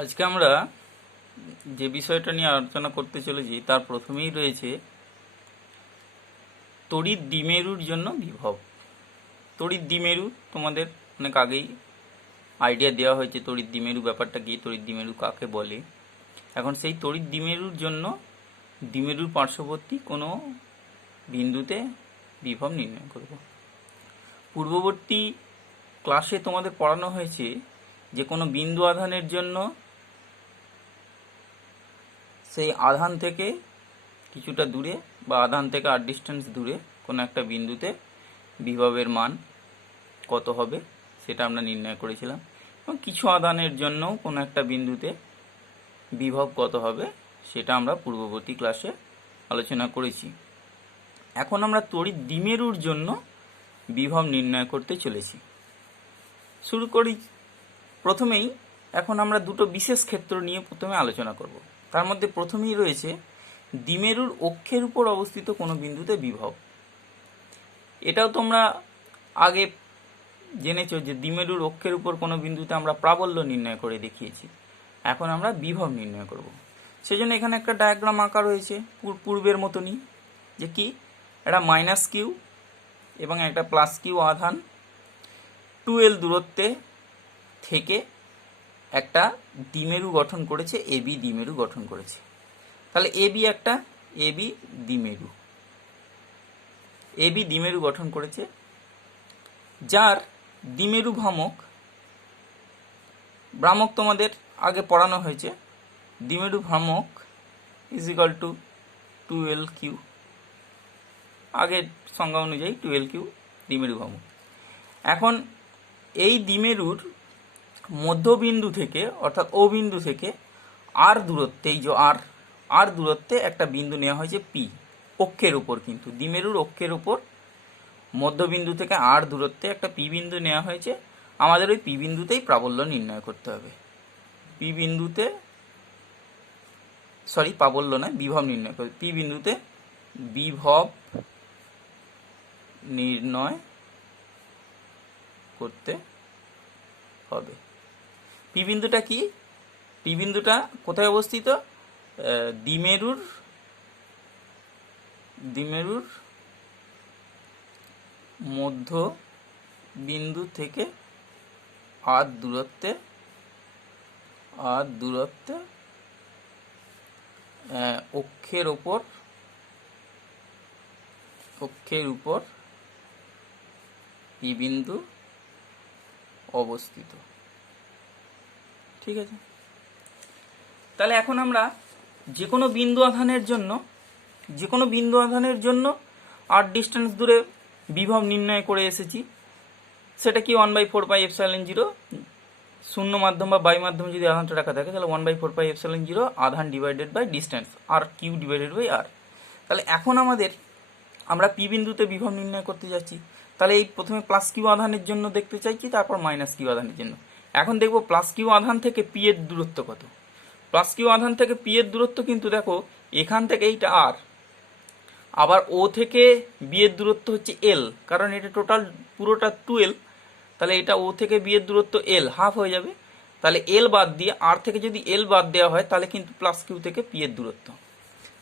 আজকে আমরা যে বিষয়টা নিয়ে আলোচনা করতে চলেছি তার প্রথমেই রয়েছে তড়িৎ দ্বিমেরুর জন্য বিভব। তড়িৎ দ্বিমেরু তোমাদের অনেক আগেই আইডিয়া দেওয়া হয়েছে তড়িৎ দ্বিমেরু ব্যাপারটা কি, তড়িৎ দ্বিমেরু কাকে বলে। এখন সেই তড়িৎ দ্বিমেরুর জন্য দ্বিমেরুর পার্শ্ববর্তী কোনো বিন্দুতে বিভব নির্ণয় করব। পূর্ববর্তী ক্লাসে তোমাদের পড়ানো হয়েছে যে কোনো বিন্দু আধানের জন্য সেই আধান থেকে কিছুটা দূরে বা আধান থেকে আর ডিস্টেন্স দূরে কোনো একটা বিন্দুতে বিভবের মান কত হবে সেটা আমরা নির্ণয় করেছিলাম, এবং কিছু আধানের জন্যও কোনো একটা বিন্দুতে বিভব কত হবে সেটা আমরা পূর্ববর্তী ক্লাসে আলোচনা করেছি। এখন আমরা তড়িৎ দ্বিমেরুর জন্য বিভব নির্ণয় করতে চলেছি। শুরু করি প্রথমেই। এখন আমরা দুটো বিশেষ ক্ষেত্র নিয়ে প্রথমে আলোচনা করব। তার মধ্যে প্রথমেই রয়েছে দ্বিমেরুর অক্ষের উপর অবস্থিত কোনো বিন্দুতে বিভব। এটাও তোমরা আগে জেনেছো যে দ্বিমেরুর অক্ষের উপর কোনো বিন্দুতে আমরা প্রাবল্য নির্ণয় করে দেখিয়েছি। এখন আমরা বিভব নির্ণয় করব। সেজন্য এখানে একটা ডায়াগ্রাম আঁকা রয়েছে পূর্বের মতনই, যে কি একটা মাইনাস কিউ এবং একটা প্লাস কিউ আধান 2L দূরত্বে থেকে একটা দ্বিমেরু গঠন করেছে, এবি দ্বিমেরু গঠন করেছে। তাহলে এবি একটা এবি দ্বিমেরু গঠন করেছে, যার দ্বিমেরু ভ্রামক তোমাদের আগে পড়ানো হয়েছে। দ্বিমেরু ভ্রামক ইজ ইকাল টু 2L3। আগের সংজ্ঞা অনুযায়ী 2L3 দ্বিমেরু ভ্রামক। এখন এই দ্বিমেরুর মধ্যবিন্দু থেকে অর্থাৎ ও বিন্দু থেকে আর দূরত্বে, এই যে আর দূরত্বে একটা বিন্দু নেওয়া হয়েছে পি, অক্ষের উপর, কিন্তু দ্বিমেরুর অক্ষের উপর মধ্যবিন্দু থেকে আর দূরত্বে একটা পি বিন্দু নেওয়া হয়েছে। আমাদের ওই পি বিন্দুতেই প্রাবল্য নির্ণয় করতে হবে। পি বিন্দুতে প্রাবল্য নয়, বিভব নির্ণয় করবে। পি বিন্দুতে বিভব নির্ণয় করতে হবে। পি বিন্দুটা কি? পি বিন্দুটা কোথায় অবস্থিত? দ্বিমেরুর মধ্য বিন্দু থেকে আর দূরত্বে অক্ষের উপর পি বিন্দু অবস্থিত। ঠিক আছে, তাহলে এখন আমরা যে কোনো বিন্দু আধানের জন্য আর ডিস্টেন্স দূরে বিভব নির্ণয় করে এসেছি। সেটা কি 1/4πε0, শূন্য মাধ্যম বা বাই মাধ্যমে যদি আধানটা রাখা থাকে তাহলে 1/4πε0 আধান ডিভাইডেড বাই ডিস্টেন্স আর কিউ ডিভাইডেড বাই আর। তাহলে এখন আমরা পি বিন্দুতে বিভব নির্ণয় করতে যাচ্ছি। তাহলে এই প্রথমে প্লাস কিউ আধানের জন্য দেখতে চাইছি, তারপর মাইনাস কিউ আধানের জন্য। এখন দেখবো প্লাস কিউ আধান থেকে পি এর দূরত্ব কত। প্লাস কিউ আধান থেকে পি এর দূরত্ব কিন্তু দেখো এখান থেকে এইটা আর, আবার ও থেকে বি এর দূরত্ব হচ্ছে এল, কারণ এটা টোটাল পুরোটা 2L। তাহলে এটা ও থেকে বি এর দূরত্ব এল, হাফ হয়ে যাবে। তাহলে এল বাদ দিয়ে আর থেকে যদি এল বাদ দেওয়া হয় তাহলে কিন্তু প্লাস কিউ থেকে পি এর দূরত্ব।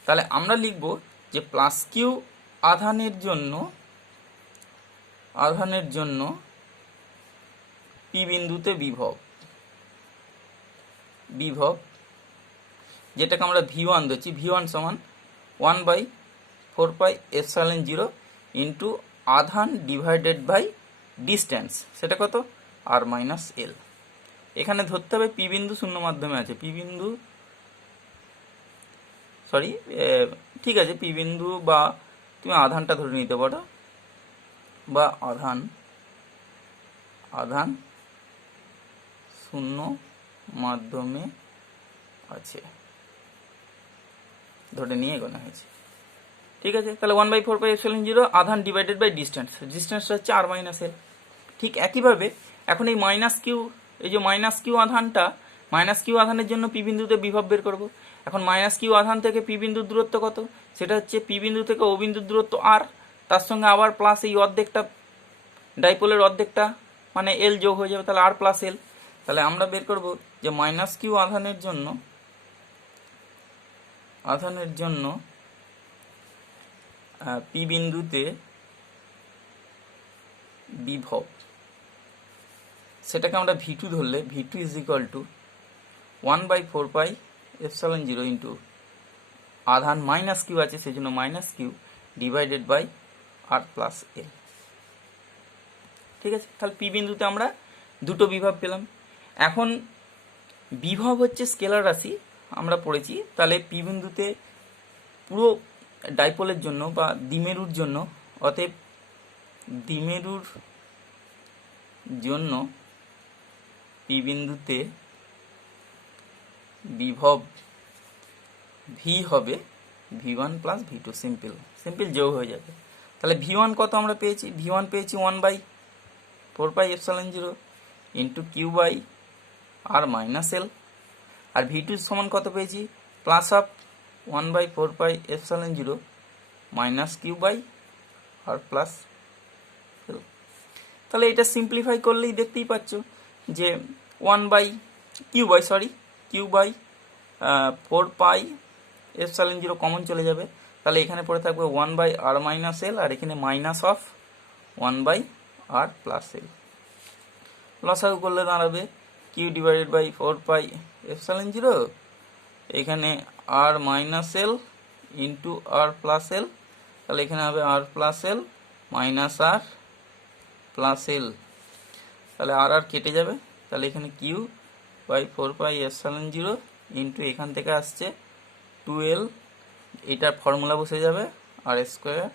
তাহলে আমরা লিখব যে প্লাস কিউ আধানের জন্য পি বিন্দুতে বিভব যেটাকে আমরা V1 ধরছি। V1 সমান 1/4πε0 ইন্টু আধান ডিভাইডেড বাই ডিস্টেন্স, সেটা কত? আর মাইনাস এল। এখানে ধরতে হবে পি বিন্দু শূন্য মাধ্যমে আছে। ঠিক আছে, পি বিন্দু বা তুমি আধানটা ধরে নিতে পারো, বা আধান শূন্য মাধ্যমে আছে ধরে নিয়ে গোনা হয়েছে। ঠিক আছে, তাহলে 1/4πε0 আধান ডিভাইডেড বাই ডিস্টেন্সটা হচ্ছে আর মাইনাস এল। ঠিক একইভাবে এখন এই মাইনাস কিউ আধানের জন্য পি বিন্দুতে বিভব বের করব। এখন মাইনাস কিউ আধান থেকে পি বিন্দুর দূরত্ব কত? সেটা হচ্ছে পি বিন্দু থেকে ও বিন্দুর দূরত্ব আর, তার সঙ্গে আবার প্লাস এই অর্ধেকটা, ডাইপোলের অর্ধেকটা মানে এল যোগ হয়ে যাবে, তাহলে আর প্লাস এল। তাহলে আমরা বের করব যে মাইনাস কিউ আধানের জন্য পি বিন্দুতে বিভব, সেটাকে আমরা V2 ধরলে V2 is equal to 1/4πε0 into আধান মাইনাস কিউ আছে সেই জন্য minus Q divided by R plus L. ঠিক আছে, তাহলে পি বিন্দুতে আমরা দুটো বিভব পেলাম। এখন বিভব হচ্ছে স্কেলার রাশি আমরা পড়েছি, তাহলে পি বিন্দুতে পুরো ডাইপোলের জন্য বা দ্বিমেরুর জন্য, অতএব দ্বিমেরুর জন্য পি বিন্দুতে বিভব ভি হবে V1 প্লাস V2, সিম্পল যোগ হয়ে যাবে। তাহলে V1 কত আমরা পেয়েছি? V1 পেয়েছি 1/4πε0 into Q by R minus L. আর V2 সমান কত পেয়েছি? Plus of 1/4πε0 minus Q by R plus L. তাহলে এটা সিম্পলিফাই করলেই দেখতেই পাচ্ছ যে কিউ বাই 4πε0 কমন চলে যাবে। তাহলে এখানে পড়ে থাকবে 1/r মাইনাস এল, আর এখানে মাইনাস অফ 1/r প্লাস এল। লসাগু করলে দাঁড়াবে কিউ ডিভাইডেড বাই 4πε0, এখানে r মাইনাস এল ইন্টু আর প্লাস এল, তাহলে এখানে হবে আর প্লাস এল মাইনাস আর প্লাস এল, তাহলে আর আর কেটে যাবে। তাহলে এখানে কিউ বাই 4πε0 ইন্টু এখান থেকে আসছে 2l, এটার ফর্মুলা বসে যাবে R square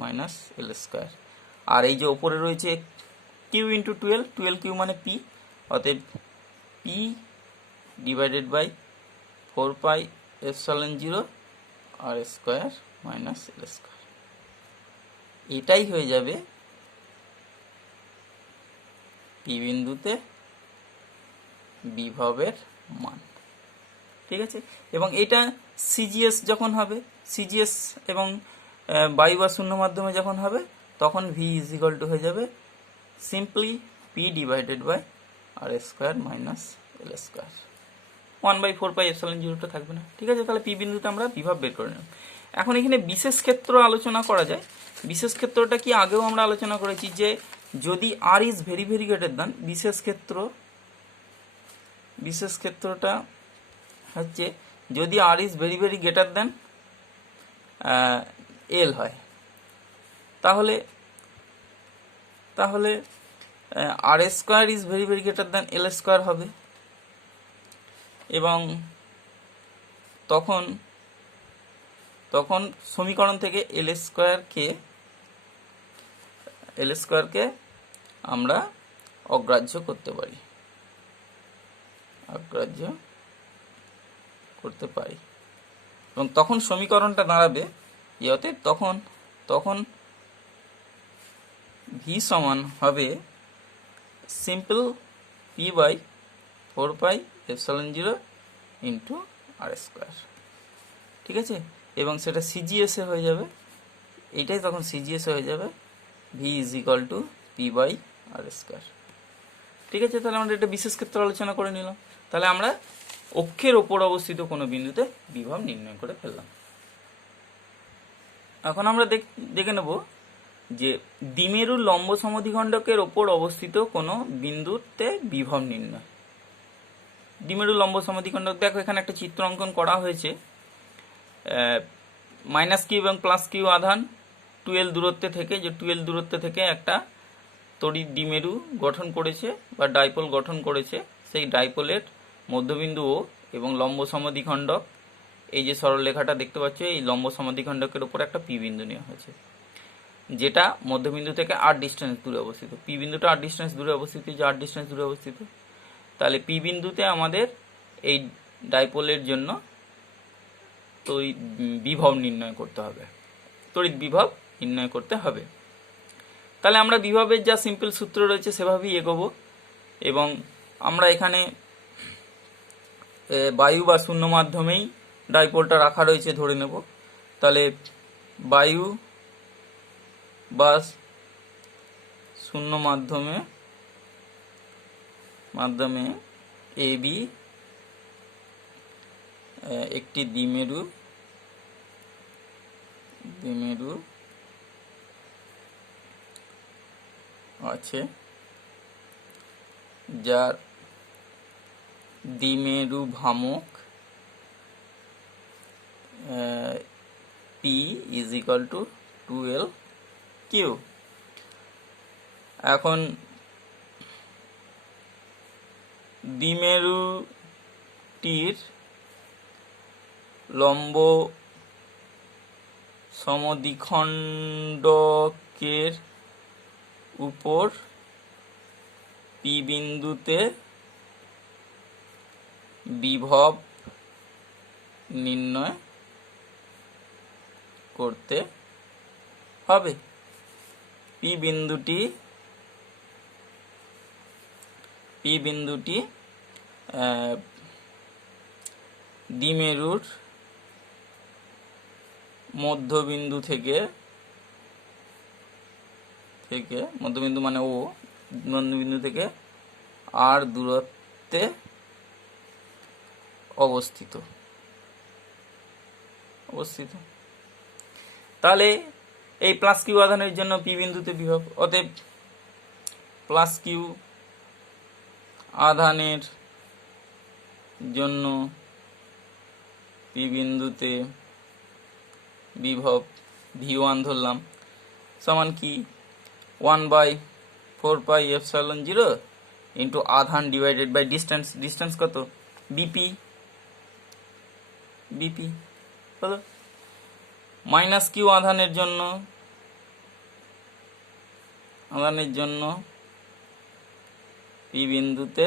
minus L square. আর এই যে ওপরে রয়েছে কিউ ইন্টু 12 কিউ মানে পি, অতএব P divided by 4πε0 R square minus L square, এটাই হয়ে যাবে পি বিন্দুতে বিভবের মান। ঠিক আছে, এবং এটা সিজিএস যখন হবে, সিজিএস এবং বায়ু বা শূন্য মাধ্যমে যখন হবে, তখন ভি ইজ ইকুয়াল টু হয়ে যাবে simply P divided by R square minus L square, 1/4πε0টা থাকবে না। ঠিক আছে, তাহলে পি বিন্দুতে আমরা বিভব বের করে নিলাম। এখন এখানে বিশেষ ক্ষেত্র আলোচনা করা যায়। বিশেষ ক্ষেত্রটা কি আগেও আমরা আলোচনা করেছি যে যদি R is very very greater than, বিশেষ ক্ষেত্রটা হচ্ছে যদি R is very very greater than L হয়, তাহলে R square is very very greater than L square হবে, এবং তখন সমীকরণ থেকে এল স্কোয়ারকে আমরা অগ্রাহ্য করতে পারি, এবং তখন সমীকরণটা দাঁড়াবে অতএব তখন ভি সমান হবে simple P by 4πε0 into R square. ঠিক আছে, এবং সেটা সিজিএস এ হয়ে যাবে, এইটাই তখন সিজিএস হয়ে যাবে V is equal to P by R square. ঠিক আছে, তাহলে আমরা এটা বিশেষ ক্ষেত্রে আলোচনা করে নিলাম। তাহলে আমরা অক্ষের ওপর অবস্থিত কোনো বিন্দুতে বিভব নির্ণয় করে ফেললাম। এখন আমরা দেখে নেব যে দ্বিমেরুর লম্ব সমদ্বিখণ্ডকের ওপর অবস্থিত কোনো বিন্দুতে বিভব নির্ণয়। দ্বিমেরুর লম্ব সমদ্বিখণ্ডক, দেখো এখানে একটা চিত্র অঙ্কন করা হয়েছে। মাইনাস কিউ এবং প্লাস কিউ আধান 12 দূরত্বে থেকে একটা তড়িৎ দ্বিমেরু গঠন করেছে বা ডাইপোল গঠন করেছে। সেই ডাইপোলের মধ্যবিন্দু ও এবং লম্ব সমদ্বিখণ্ডক, এই যে সরলরেখাটা দেখতে পাচ্ছ, এই লম্ব সমদ্বিখণ্ডকের উপর একটা পি বিন্দু নেওয়া হয়েছে, যেটা মধ্যবিন্দু থেকে আর ডিস্টেন্স দূরে অবস্থিত। পি বিন্দুটা আর ডিস্টেন্স দূরে অবস্থিত, যে আর ডিস্টেন্স দূরে অবস্থিত। তাহলে পি বিন্দুতে আমাদের এই ডাইপোলের জন্য তড়িৎ বিভব নির্ণয় করতে হবে। তাহলে আমরা বিভবের যা সিম্পল সূত্র রয়েছে সেভাবেই এগোবো, এবং আমরা এখানে বায়ু বা শূন্য মাধ্যমেই ডাইপোলটা রাখা রয়েছে ধরে নেব। তাহলে বায়ু বা শূন্য মাধ্যমে এ বি একটি দ্বিমেরু আছে যার দ্বিমেরু ভ্রামক P is equal to 2L Q। এখন দ্বিমেরুটির লম্ব সমদ্বিখণ্ডকের উপর P বিন্দুতে বিভব নির্ণয় করতে হবে। P বিন্দুটি দ্বিমেরুর মধ্যবিন্দু থেকে মধ্যবিন্দু মানে ও, মধ্যবিন্দু থেকে আর দূরত্বে অবস্থিত। তাহলে এই প্লাস কিউ আধানের জন্য পি বিন্দুতে বিভব, অতএব প্লাস কিউ আধানের জন্য পি বিন্দুতে বিভব V1 ধরলাম সমান কি 1/4πε0 ইন্টু আধান ডিভাইডেড বাই ডিস্টেন্স কত বিপি হলো। মাইনাস কিউ আধানের জন্য পি বিন্দুতে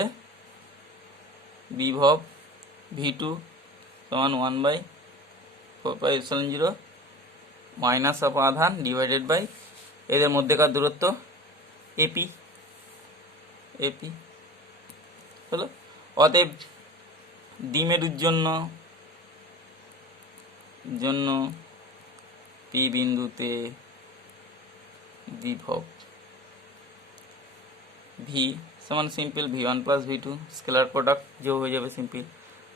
বিভব V2 সমান 1/4πε0 মাইনাস অফ আধান ডিভাইডেড বাই এদের মধ্যেকার দূরত্ব এপি হলো। অতএব দ্বিমেরুর জন্য পি বিন্দুতে বিভব ভি সমান simple V1 plus V2 scalar product যোগ হয়ে যাবে সিম্পল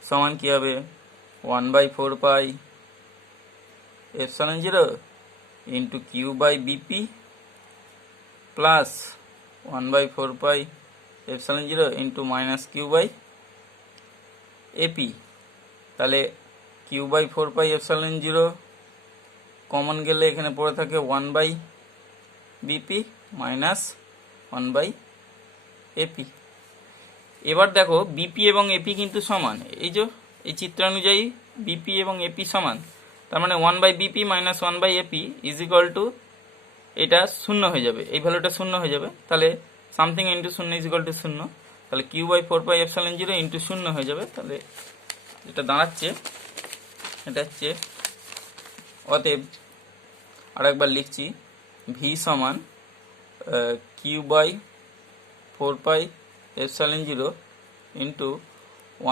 সমান কি হবে 1/4πε0 into Q by BP plus 1/4πε0 into minus Q by AP. তাহলে কিউ বাই 4πε0 কমন গেলে এখানে পড়ে থাকে 1/বিপি মাইনাস 1/এপি। এবার দেখো বিপি এবং এপি কিন্তু সমান, এই যে এই চিত্রানুযায়ী বিপি এবং এপি সমান, তার মানে 1/বিপি মাইনাস 1/এপি ইজ ইকুয়াল টু এটা শূন্য হয়ে যাবে, এই ভ্যালুটা শূন্য হয়ে যাবে। তাহলে সামথিং ইন্টু শূন্য ইজ ইকুয়াল টু শূন্য, তাহলে কিউ বাই 4πε0 ইন্টু শূন্য হয়ে যাবে। তাহলে এটা দাঁড়াচ্ছে, এটা হচ্ছে, অতএব আরেকবার লিখছি ভি সমান কিউ বাই 4πε0 ইন্টু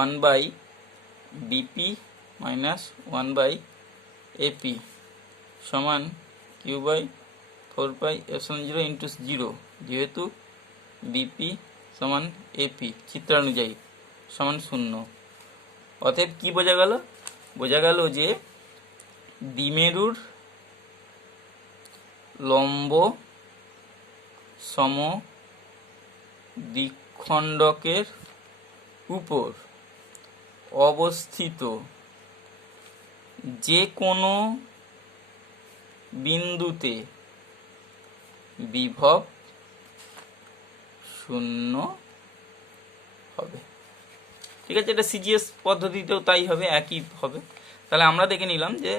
1/বিপি মাইনাস 1/এপি সমান কিউ বাই 4πε0 ইন্টু 0, যেহেতু বিপি সমান এপি চিত্রানুযায়ী সমান শূন্য। অতএব কি বোঝা গেল? বোঝা গেল যে দ্বিমেরুর লম্ব সমদ্বিখণ্ডকের উপর অবস্থিত যে কোনো বিন্দুতে বিভব শূন্য হবে। ঠিক আছে, এটা সিজিএস পদ্ধতিতেও তাই হবে, একই হবে। তাহলে আমরা দেখে নিলাম যে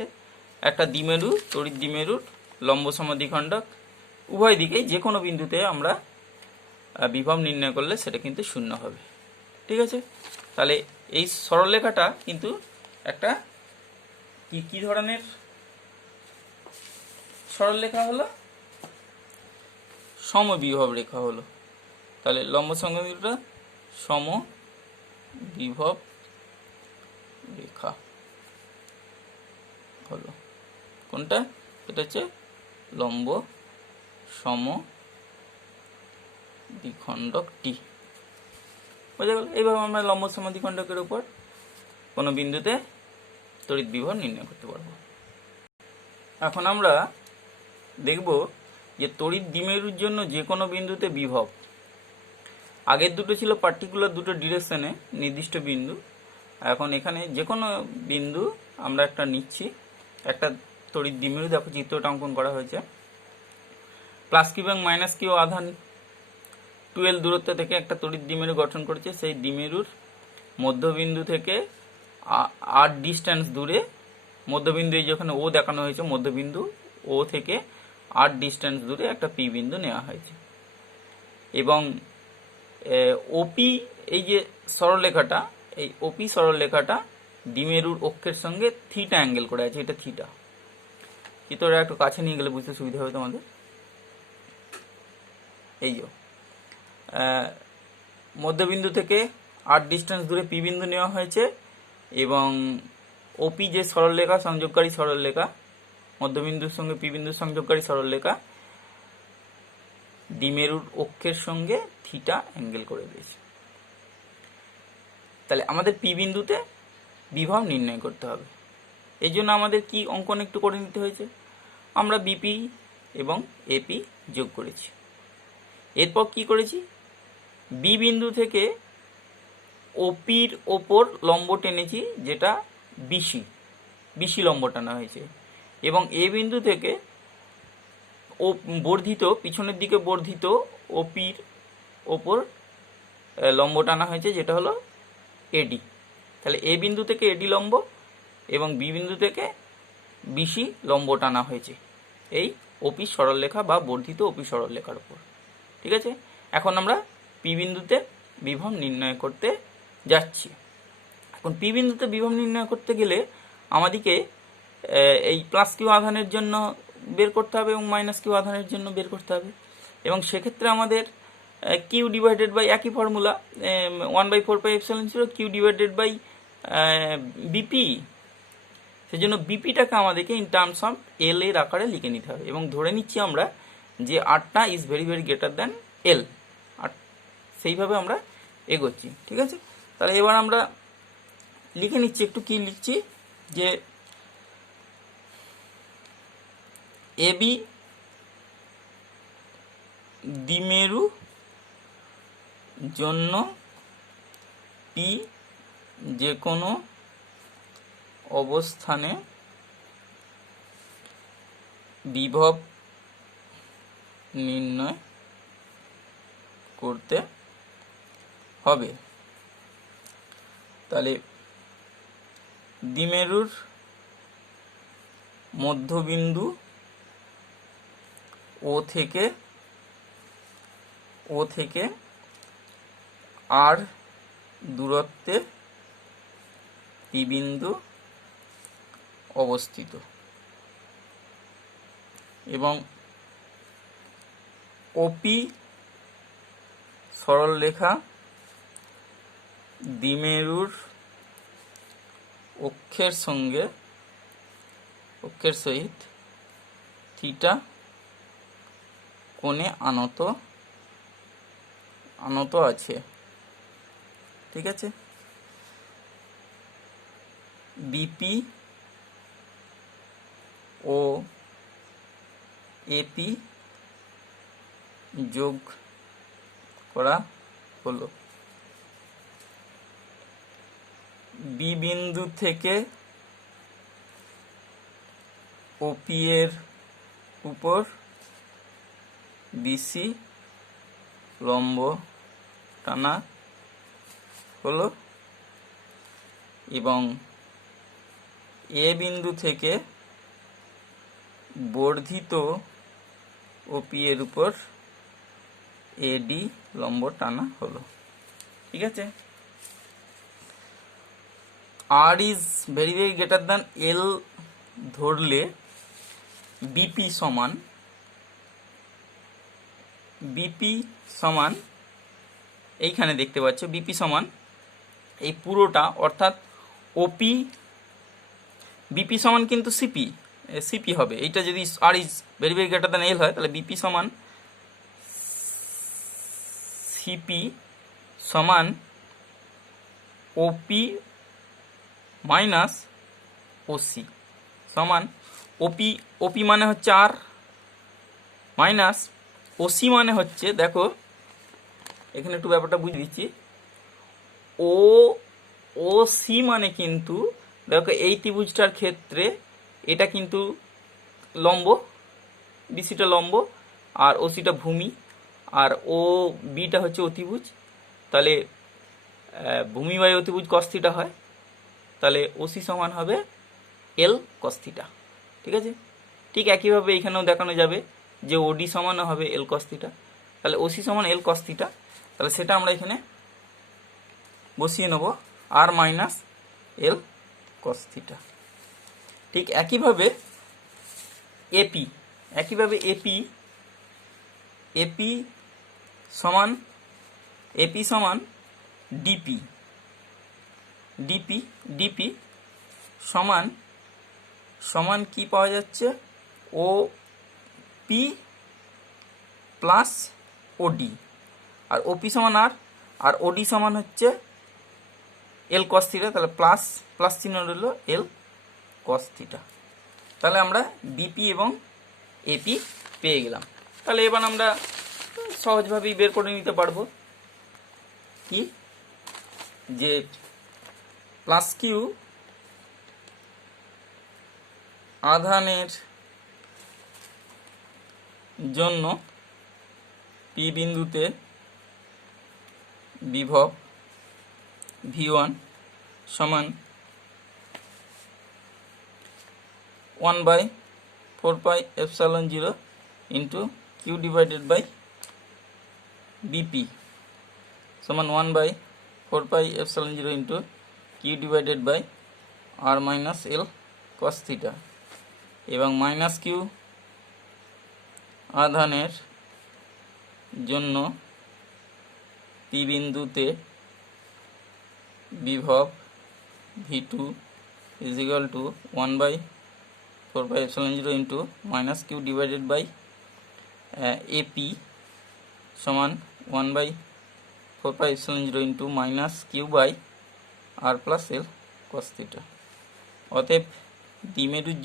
একটা দ্বিমেরু, তড়িৎ দ্বিমেরুর লম্ব সমদ্বিখণ্ডক উভয় দিকেই যে কোনো বিন্দুতে আমরা বিভব নির্ণয় করলে সেটা কিন্তু শূন্য হবে। ঠিক আছে, তাহলে এই সরলরেখাটা কিন্তু একটা কি ধরনের সরলরেখা হলো? সমবিভব রেখা হলো। তাহলে লম্ব সমদ্বিখণ্ডকটা সমবিভব রেখা হলো। কোনটা? এটা হচ্ছে লম্ব সমদ্বিখণ্ডকটি। বোঝা গেল? এইভাবে আমরা লম্ব সমদ্বিখণ্ডকের উপর কোনো বিন্দুতে তড়িৎ বিভব নির্ণয় করতে পারবো। এখন আমরা দেখব যে তড়িৎ দ্বিমেরুর জন্য যে কোনো বিন্দুতে বিভব, আগের দুটো ছিল পার্টিকুলার দুটো ডিরেকশনে নির্দিষ্ট বিন্দু, এখন এখানে যে কোনো বিন্দু আমরা একটা নিচ্ছি, একটা তড়িৎ দ্বিমেরু, দেখো চিত্রটা অঙ্কন করা হয়েছে। প্লাস কিউ এবং মাইনাস কিউ আধান 12 দূরত্ব থেকে একটা তড়িৎ দ্বিমেরু গঠন করেছে। সেই দ্বিমেরুর মধ্যবিন্দু থেকে আর ডিস্টেন্স দূরে, মধ্যবিন্দু এই যেখানে ও দেখানো হয়েছে, মধ্যবিন্দু ও থেকে আর ডিস্টেন্স দূরে একটা পি বিন্দু নেওয়া হয়েছে। এবং ওপি, এই যে সরলরেখাটা, এই ওপি সরলরেখাটা দ্বিমেরুর অক্ষের সঙ্গে থিটা অ্যাঙ্গেল করে আছে, এটা থিটা। চিত্রটা একটু কাছে নিয়ে গেলে বুঝতে সুবিধা হবে তোমাদের। এই যে মধ্যবিন্দু থেকে আর ডিস্টেন্স দূরে পি বিন্দু নেওয়া হয়েছে, এবং ওপি যে সরলরেখা, সংযোগকারী সরলরেখা, মধ্যবিন্দুর সঙ্গে পি বিন্দুর সংযোগকারী সরলরেখা দ্বিমেরুর অক্ষের সঙ্গে থিটা অ্যাঙ্গেল করে দিয়েছে। তাহলে আমাদের পি বিন্দুতে বিভব নির্ণয় করতে হবে। এই জন্য আমাদের কি অঙ্কন একটু করে নিতে হয়েছে, আমরা বিপি এবং এপি যোগ করেছি। এরপর কি করেছি, বি বিন্দু থেকে ওপির ওপর লম্ব টেনেছি, যেটা বিসি, বিসি লম্ব টানা হয়েছে, এবং এ বিন্দু থেকে ও বর্ধিত, পিছনের দিকে বর্ধিত ওপির ওপর লম্ব টানা হয়েছে, যেটা হলো এডি। তাহলে এ বিন্দু থেকে এডি লম্ব এবং বি বিন্দু থেকে বিসি লম্ব টানা হয়েছে এই ওপি সরলরেখা বা বর্ধিত ওপি সরলরেখার উপর। ঠিক আছে, এখন আমরা পি বিন্দুতে বিভব নির্ণয় করতে যাচ্ছি। এখন পি বিন্দুতে বিভব নির্ণয় করতে গেলে আমাদেরকে এই প্লাস কিউ আধানের জন্য বের করতে হবে এবং মাইনাস কিউ আধানের জন্য বের করতে হবে। এবং সেক্ষেত্রে আমাদের কিউ ডিভাইডেড বাই একই formula, 1/4πε0 Q divided by BP. সেজন্য বিপিটাকে আমাদেরকে ইন টার্মস অফ এল এর আকারে লিখে নিতে হবে, এবং ধরে নিচ্ছি আমরা যে আরটা is very very greater than L, আর সেইভাবে আমরা এগোচ্ছি। ঠিক আছে, তাহলে এবার আমরা লিখে নিচ্ছি, একটু কি লিখছি, যে এবি দ্বিমেরু জন্য পি যে কোনো অবস্থানে বিভব নির্ণয় করতে হবে। তাহলে দ্বিমেরুর মধ্যবিন্দু ও থেকে আর দূরত্বে পি বিন্দু অবস্থিত, এবং ওপি সরলরেখা দ্বিমেরুর অক্ষের সহিত থিটা কোণে আনত আছে। ঠিক আছে, বিপি ও এপি যোগ করা হলো। বি বিন্দু থেকে ওপি এর উপর বিসি লম্ব টানা হলো, এবং এ বিন্দু থেকে বর্ধিত ওপি এর উপর এডি লম্ব টানা হলো। ঠিক আছে, R is very very greater than L ধরলে বিপি সমান এইখানে দেখতে পাচ্ছ, বিপি সমান এই পুরোটা, অর্থাৎ ওপি, বিপি সমান কিন্তু সিপি হবে। এইটা যদি R is very very greater than L হয়, তাহলে বিপি সমান সিপি সমান ওপি মাইনাস ওসি সমান ওপি, ওপি মানে হচ্ছে আর মাইনাস ওসি মানে হচ্ছে, দেখো এখানে একটু ব্যাপারটা বুঝিয়ে দিচ্ছি, ও ও সি মানে কিন্তু দেখো এই ত্রিভুজটার ক্ষেত্রে এটা কিন্তু লম্ব, বিসিটা লম্ব আর ওসিটা ভূমি, আর ও বিটা হচ্ছে অতিভুজ, তাহলে ভূমি বাই অতিভুজ কস থিটা হয়, তাহলে ওসি সমান হবে এল কস থিটা। ঠিক আছে, ঠিক একইভাবে এখানেও দেখানো যাবে যে ওডি সমানও হবে এল কস থিটা, তাহলে ওসি সমান এল কস থিটা, তাহলে সেটা আমরা এখানে বসিয়ে নেব আর মাইনাস এল কস থিটা। ঠিক একইভাবে এপি, একইভাবে এপি, এপি সমান, এপি সমান ডিপি, ডিপি, ডিপি সমান সমান কি পাওয়া যাচ্ছে, ও পি প্লাস ওডি, আর ওপি সমান আর ওডি সমান হচ্ছে এল কস থিটা, তাহলে প্লাস প্লাস চিহ্ন রইল এল কস থিটা। তাহলে আমরা ডিপি এবং এপি পেয়ে গেলাম। তাহলে এবার আমরা সহজভাবেই বের করে নিতে পারবো কি, যে প্লাস কিউ আধানের জন্য পি বিন্দুতে বিভব V1 সমান 1/4πε0 into Q divided by BP সমান 1/4πε0 into Q divided by R minus L cos theta, এবং মাইনাস কিউ আধানের জন্য পি বিন্দুতে বিভব V2 is equal to 1/4πε0 into minus Q divided by AP সমান 1/4πε0 into minus Q by R plus L cos theta. অতএব দ্বিমেরুর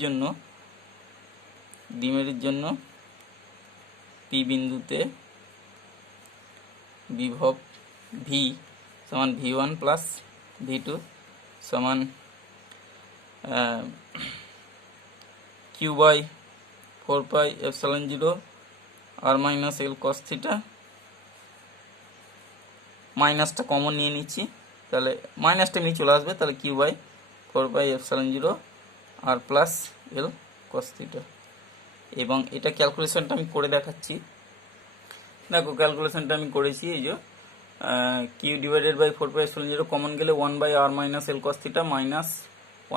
জন্য P বিন্দুতে বিভব ভি সমান V1 প্লাস V2 সমান Q by 4πε0 R minus L cos theta, মাইনাসটা common নিয়ে নিচ্ছি, তাহলে মাইনাসটা এমনি চলে আসবে, তাহলে Q by 4πε0 R plus L cos theta. এবং এটা ক্যালকুলেশনটা আমি করে দেখাচ্ছি, দেখো ক্যালকুলেশনটা আমি করেছি, এই যে কিউ ডিভাইডেড বাই 4πε0 কমন গেলে 1/r minus L cos theta minus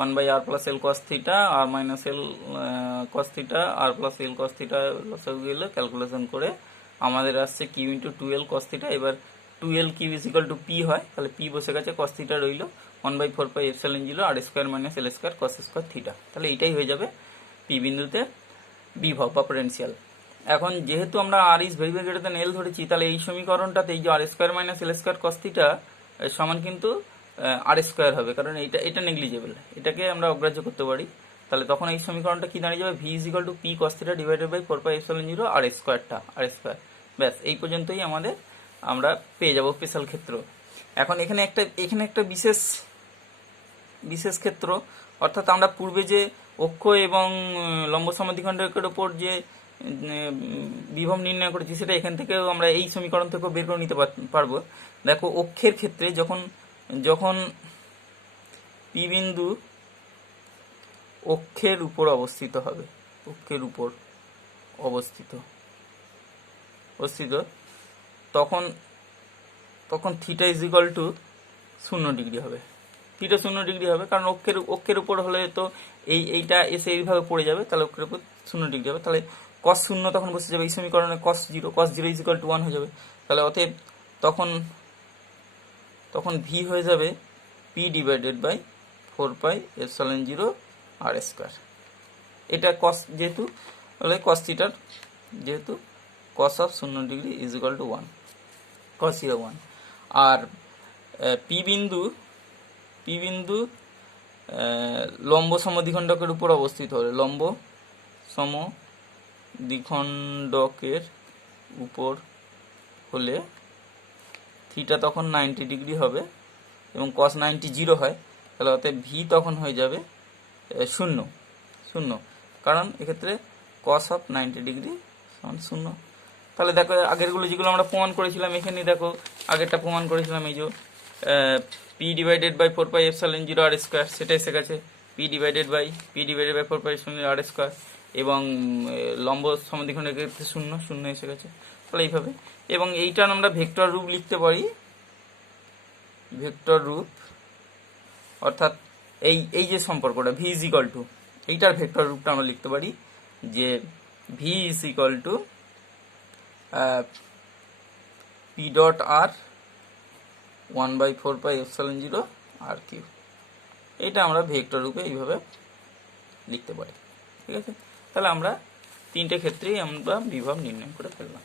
1/r plus L cos theta R minus L cos theta R plus L cos theta লসাগু গেলে ক্যালকুলেশন করে আমাদের আসছে কিউ ইন্টু 2l কস থিটা। এবার 2l Q is equal to P হয়, তাহলে P বসে গেছে, কস থিটা রইল 1/4πε0 R square minus L square cos square theta, তাহলে এইটাই হয়ে যাবে পি বিন্দুতে বিভব বা পোটেনশিয়াল। এখন যেহেতু আমরা R is very very greater than L ধরেছি, তাহলে এই সমীকরণটাতে এই যে R square minus L square cos theta সমান কিন্তু আর স্কোয়ার হবে, কারণ এটা নেগলিজেবল, এটাকে আমরা অগ্রাহ্য করতে পারি। তাহলে তখন এই সমীকরণটা কি দাঁড়িয়ে যাবে, V is equal to P cos theta divided by 4πε0 R স্কোয়ারটা আর স্কোয়ার, ব্যাস এই পর্যন্তই আমরা পেয়ে যাব স্পেশাল ক্ষেত্র। এখন এখানে একটা বিশেষ ক্ষেত্র, অর্থাৎ আমরা পূর্বে যে অক্ষ এবং লম্ব সমদ্বিখণ্ডকের উপর যে বিভব নির্ণয় করেছি সেটা এখান থেকেও আমরা এই সমীকরণ থেকেও বের করে নিতে পারবো। দেখো অক্ষের ক্ষেত্রে যখন পি বিন্দু অক্ষের উপর অবস্থিত হবে, অক্ষের উপর অবস্থিত তখন theta is equal two 0 degree হবে, থিটা 0 ডিগ্রি হবে, কারণ অক্ষের উপর হলে তো এইটা এসে এইভাবে পড়ে যাবে, তাহলে অক্ষের উপর 0 ডিগ্রি হবে, তাহলে cos 0 তখন বসে যাবে এই সমীকরণে, cos 0 ইজ ইকুয়াল টু 1 হয়ে যাবে, তাহলে অতএব তখন ভি হয়ে যাবে P divided by 4πε0 R square. এটা cos যেহেতু হলে cos থিটার যেহেতু cos of 0 degree is equal to 1, cos 0 1। আর পি বিন্দু পি বিন্দু লম্ব সমদ্বিখণ্ডকের উপর অবস্থিত হলে, লম্ব সমদ্বিখণ্ডকের উপর হলে থিটা তখন 90 ডিগ্রি হবে এবং cos 90 0 হয়, তাহলে অতএব ভি তখন হয়ে যাবে শূন্য। শূন্য, কারণ এক্ষেত্রে cos অফ 90 ডিগ্রি সমান শূন্য। তাহলে দেখো আগেরগুলো যেগুলো আমরা প্রমাণ করেছিলাম, এখানে দেখো আগেরটা প্রমাণ করেছিলাম, এই যে P divided by 4πε0 R square, সেটা এসে গেছে P divided by 4πε0 R square, এবং লম্ব সমদ্বিখণ্ডকের ক্ষেত্রে শূন্য শূন্য এসে গেছে। তাহলে এইভাবে, এবং এইটার আমরা ভেক্টর রূপ লিখতে পারি, ভেক্টর রূপ, অর্থাৎ এই যে সম্পর্কটা ভি ইজ ইকুয়াল টু, এইটার ভেক্টর রূপটা আমরা লিখতে পারি যে V is equal to P dot R 1/4πε0 R Q. এইটা আমরা ভেক্টর রূপে এইভাবে লিখতে পারি। ঠিক আছে, তাহলে আমরা তিনটে ক্ষেত্রেই আমরা বিভব নির্ণয় করে ফেললাম।